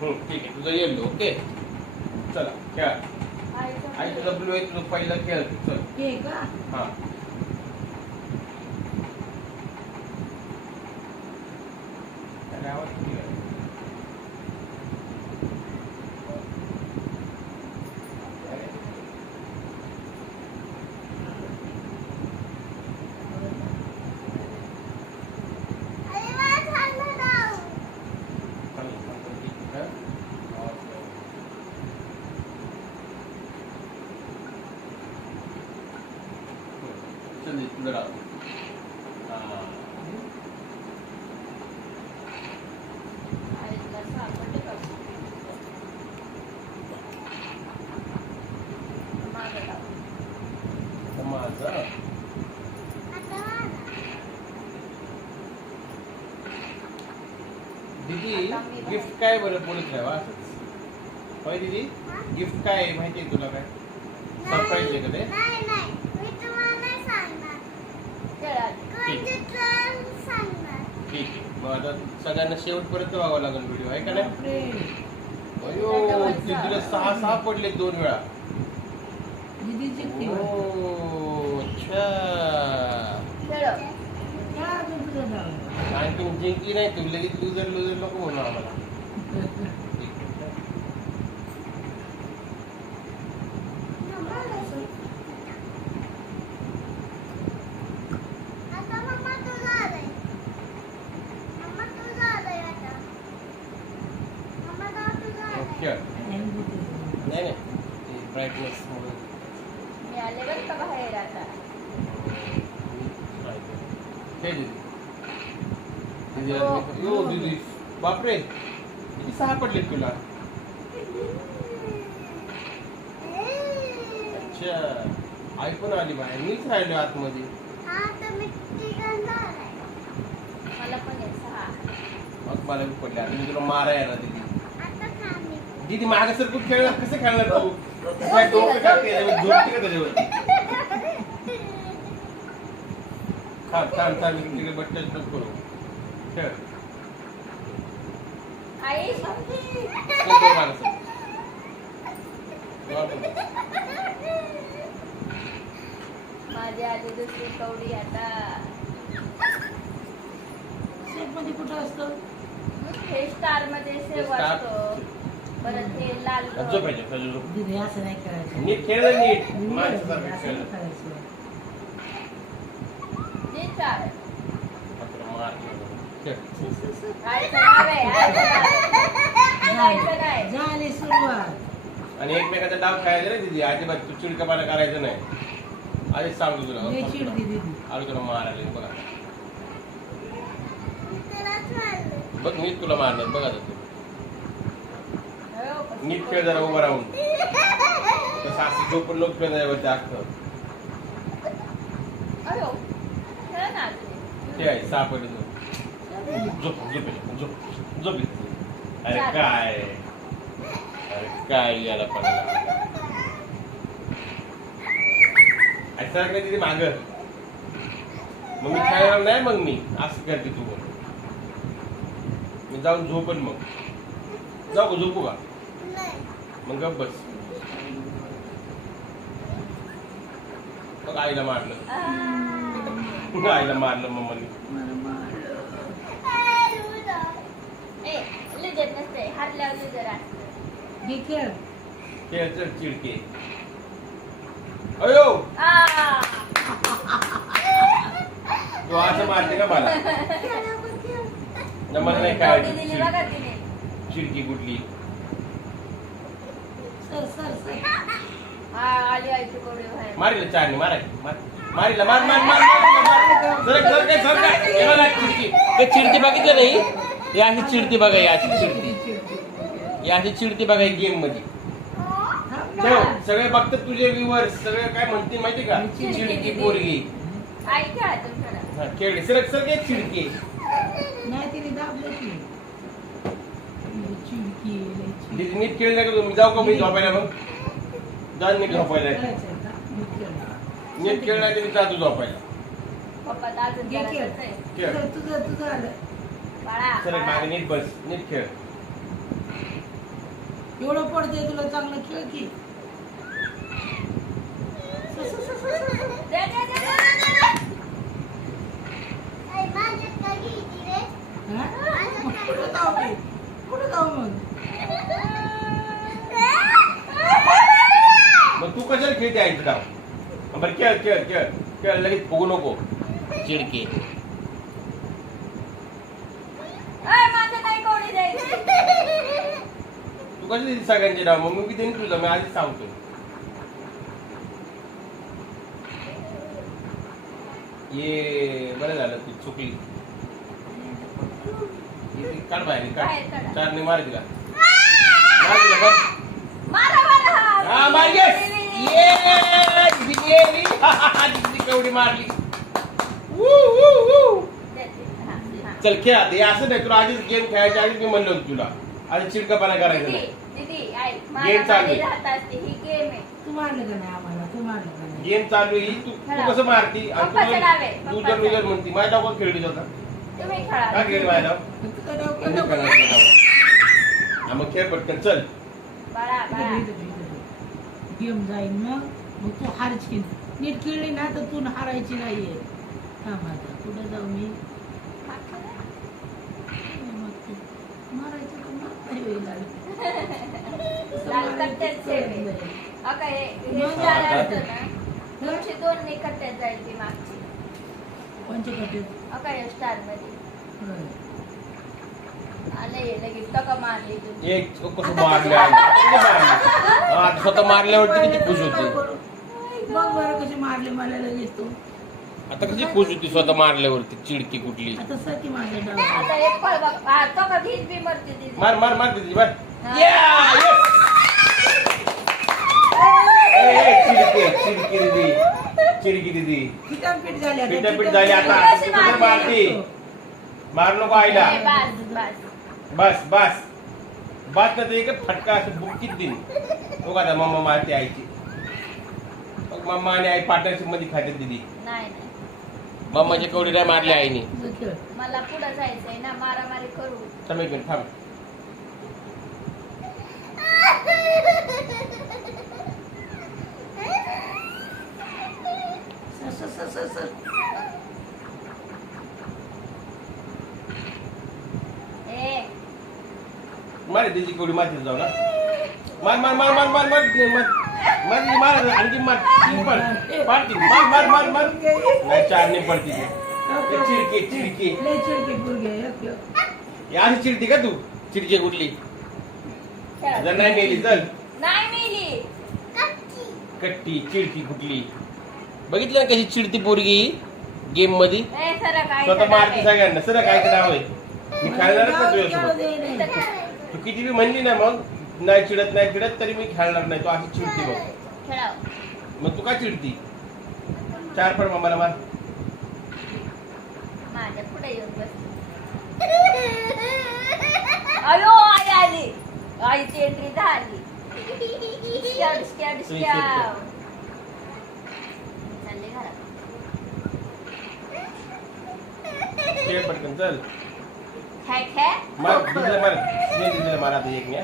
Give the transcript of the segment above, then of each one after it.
ठीक आहे तुझं येलो. ओके चला खेळा. आई तुझा ब्लू आहे तुझं पहिला खेळ. चल हा आवाज किती आहे? जरा माझं दीदी गिफ्ट काय बरं बोलत राहा असंच. होय दीदी गिफ्ट काय आहे माहिती आहे तुला? काय सरप्राईज आहे का ते? ठीक आहे मग आता सगळ्यांना शेवटपर्यंत बघावं लागेल व्हिडिओ आहे का नाही? अयो दीदीला 6 पडले 2 वेळा. अच्छा आणखी जिंकली नाही तू लगेच लुजर नको म्हणून आम्हाला. नाही नाही ब्राईटनेस मी आले बरं का बाहेर आता. दीदी बापरे किती 6 पडले तुला. अच्छा आई पण आली बाहेर मीच राहिलो आतमध्ये. मला पण आहे 6. मग मला बी पडले आता मी तुला मारायला दीदी. दीदी मागे सर खूप खेळणार कसं खेळणार तू? काय डोकं टाकते झोपते का त्याच्यावरती? छान तिकडे बटन करू खेळ. आई माझी आधी दुसरी कवडी आता. मध्ये कुठं असतो? हे स्टार मध्ये सेव असतो. परत हे लाल दीदी असं नाही करायचं. नीट खेळ नीट माणसासारखं खेळ. जे चार मात्र मार खेळ. झाली सुरुवात. आणि एकमेकाचा डाव खेळायचा नाही दीदी. अजिबात तू चिडकापणा करायचं नाही. आधीच सांगतो तुला. लय चिडती दीदी. आलो तुला मारायला बघा. बघ नीट तुला मारणार बघा तू. नीट खेळ जरा उभं राहून. तसं असं झोपून लोक खेळ नाही जास्त. ते आहे 6 पडले झोप. अरे काय याला पण असं तिथे माग मग मी खेळणार नाही. मग मी असं करते तू पण. मी जाऊन झोपन मग जाऊ का झोपू का? मग गप बस. मग आईला मारलं मम्माने. खेळ चिडके. अयो तू असं मारते का मला? मला नाही काय चिडकी कुठली. मारीला 4 मारीला मार. चिडती बघितलं नाही. याची चिडती बघा. याची चिडती बघा गेम मध्ये. सगळे बघतात तुझे व्ह्यूअर्स सगळे काय म्हणते माहिती का? चिडकी पोरगी खेळली सगळे चिडकी. नीट खेळ नाही का तुम्ही? जाऊ का मी झोपायला? मग जा नीट झोपायला. नीट खेळ नाही तर मी जातो झोपायला. सर मागे नीट बस. नीट खेळ. एवढं पडते तुला चांगलं खेळ की दे, दे, दे, दे, दे, दे. हा? मग कुठं जाऊ मी? कुठं जाऊ मग मग तू कशाला खेळते आईचं डाव बरं खेळ खेळ खेळ खेळ लगेच फुगू नको चिडके अय, माझं नाही कोणी द्यायची. तू कशी देते सगळ्यांचे डाव मग मी देईन तुझं मी आधीच सांगतो ये बरं झालं ती चुकली काढ बाहेर बाहेर काढ काढा. चारने मार दिला मार दिला बघ मारा, मारा. हा मार गेस ये जिंकली जिंकली केवढी मारली दे, दे. हा, हा. चल खेळ आता हे असं नाही तुला आधीच गेम खेळायच्या आधीच मी म्हणलं होतं तुला आधी चिडकापणा करायचा दीदी, नाही दीदी, ऐक, गेम चालू मारामारी आहे. राहत असते, ही गेम आहे. तू मारलं का नाही आम्हाला तू मारलं का नाही गेम चालू आहे ही तू कसं मारती आणि पप्पाचं नाव आहे, तू पप्पाचं. जर लुजर म्हणती माझ्या डाव खेळली होता तुम्ही काय खेळा. खेळली माझ्या डाव तुझा डाव तुम्ही केला खेळणार तुझा डाव. हा मग खेळ पटकन चल बाळा, बाळा. गेम जाईल मग तू हारशील नीट खेळली ना तर तू हारायची नाहीये हा माझा कुठं जाऊ मी मग तू मारायचं तर मारता येईल लाल कट्ट्यात सेम आहे. अका हे मग स्टार आता- असतं ना, तुमची दोन मी कट्ट्यात जाईल ती मागची. पंचकट्यात अका हे स्टार मध्ये आले लगेच टका मारली तुमची. एक कसं मारलं आहे. किती मारलं? हा, आता स्वतः मारल्यावरती किती खुश होती बघ बरं कशी मारले मला लगेच तू आता कशी खुश होती स्वतः मारल्यावरती चिडकी कुठली आता सर की माझ्या डाव आता एक फळ बघ, हा, तो का भीज बी मरते दीदी. मार मार मार तिची मार हा. Yeah, yes! चिडकी चिडकी दीदी चिडकी दीदी पिटापीट झाली आता. पिटापीट झाली आता कशी कुठे मारती मार नको आईला ए, बस, बस. बस बस बात नाही तर एक फटका असं बुक्कीत देईन हो का आता मम्मा मारते आईची मग मम्मा आणि आई पार्टनरशिप मध्ये खाते दीदी नाही नाही मम्माची कवडी नाही मारली आईने तुझं खेळ. मला पुढे जायचंय ना, मारामारी करू. थांब एक मिनिट थांब सर. ए, मार दीदी कवडी मारती जाऊ ना मार मार मार मार मार मार मार मार मार आणखी मार तीन पण पाडती मार मार मार मार नाही चार नाही पडती ती चिडकी चिडकी लय चिडकी पोरगी आहे, एक. हे अशी चिडती का तू चिडकी कुठली खेळा. जर नाही मेली चल नाही मेली. कट्टी चिडकी कुठली बघितलं ना कशी चिडती पोरगी गेम मध्ये ए, सरक, आई स्वतः सरक मारती आहे. सगळ्यांना सर काय नाव आहे मी खेळणारच डाव नाही खेळू तुझ्यासोबत दे नाही. तू किती बी म्हणली ना मग नाही चिडत तरी मी खेळणार नाही तू अशी चिडती मग खेळाव. मग तू काय चिडती चार पण मला मार माझ्या पुढे येऊन बस. अयो, आई आली. आईची एंट्री झाली. स्कॅड, स्कॅड, तुम्ही स्कॅड. check चालले घरात. खेळ पटकन चल खे, खे. मार दिदीला मार स्नेह दिदीला मार आता एक ने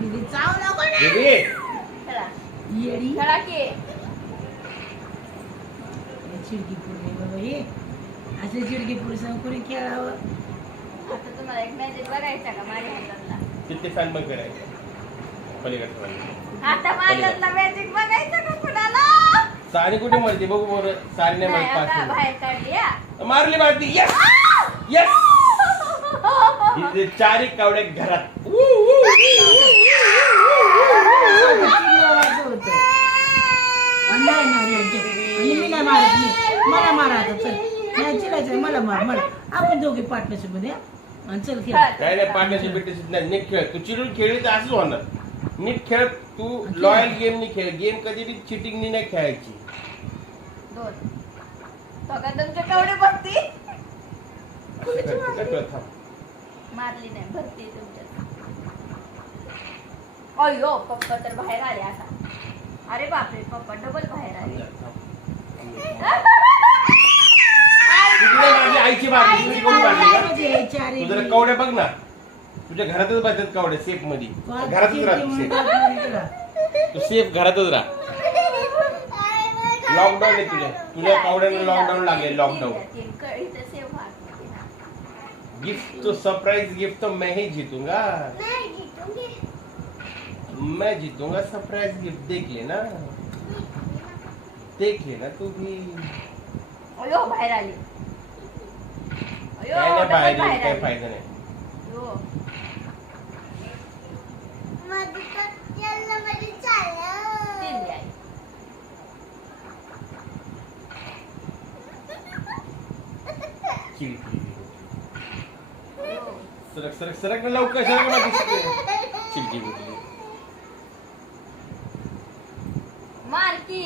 दीदी चाव नको ना. दीदी खेळा. येडी खेळा की. चिडकी पोरगी बाबा हे असे चिडकी पोरी सांग कोणी खेळावं आता तुम्हाला एक मॅजिक बघायचा का माझ्या हातातला? तिथे फॅन बंद करायचं पलीकडचं fan. आता माझ्यातला मॅजिक बघायचा का कुणाला? सारी कुठे मरते बघू बरं सारी नाही नाही, मारत आता पाच बाहेर काढली हा. मारली मारती यस यस तिथे चार एक कावड्या घरात चिडल्यावाचं होतं. नाही नाही आणि मी नाही मारत मी मला मारा आता चल नाही चिडायचं मला मार मला आपण दोघे पार्टनरशिप मध्ये हा? आणि चल खेळ काय नाही पार्टनरशिप बिटनरशिप नाही नीट खेळ तू चिडून खेळली तर असंच होणार नीट खेळ तू लॉयल गेम नाही खेळ गेम कधी बी चिटिंग नाही खेळायची दोन. तो का तुमच्या केवढे बघती? थांब. मारली नाही, भरती तुमच्या. अयो, पप्पा तर बाहेर आले आता. अरे बापरे, पप्पा डबल बाहेर आले. तिकडे मारली आईची मारली चारी तू जरा कवड्या बघ ना, तुझ्या घरातच बसतात कवड्या सेफ मध्ये, घरातच राहा तू सेफ घरातच राहा. लॉकडाऊन आहे तुझ्या कवड्यानं लॉकडाऊन लागले. लॉकडाऊन गिफ्ट तो सरप्राइज गिफ्ट तो मैं ही जीतूंगा. मैं जीतूंगा सरप्राइज गिफ्ट. देख लेना तू भी. अयो बाहेर आली. काय नाही बाहेर येऊन काही फायदा नाही. सरक सरक सरक ना लवकर, सरक ना दिसते. चिलकी बुटली. मारकी